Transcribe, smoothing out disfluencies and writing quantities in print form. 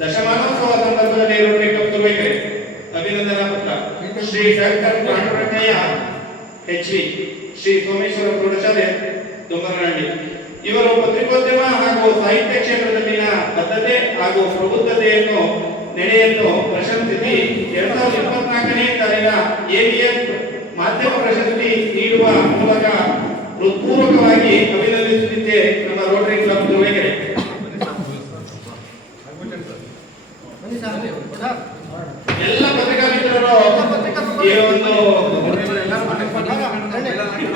ದಶಮಾನೋತ್ಸವ ಸಂದರ್ಭದಲ್ಲಿ Rotary club Turuvekere ಅಭಿನಂದನಾ ಪತ್ರ ಶ್ರೀ ಡಾಕ್ಟರ್ ಪಾಂಡುರಂಗಯ್ಯ HV, ಶ್ರೀ ಸೋಮೇಶ್ವರ ಪ್ರೌಢಶಾಲೆ ದೊಂಗನಹಳ್ಳಿ ಇವರು ಪತ್ರಿಕೋದ್ಯಮ ಹಾಗೂ ಸಾಹಿತ್ಯ ಕ್ಷೇತ್ರದಲ್ಲಿನ ಬದ್ಧತೆ ಹಾಗೂ ಪ್ರಬುದ್ಧತೆಯನ್ನು ನಡೆಯನ್ನು ಪ್ರಶಂಸಿಸಿ 2024ನೇ ಸಾಲಿನ ABS ಮಾಧ್ಯಮ ಪ್ರಶಸ್ತಿ ನೀಡುವ ಮೂಲಕ ಹೃತ್ಪೂರ್ವಕವಾಗಿ ಅಭಿನಂದಿಸುತ್ತಿದ್ದೆ ನಮ್ಮ ರೋಟರಿ ಕ್ಲಬ್ ತುರುವೇಕೆರೆ. ಎಲ್ಲ ಪತ್ರಿಕಾ ಮಿತ್ರರು ಈ ಒಂದು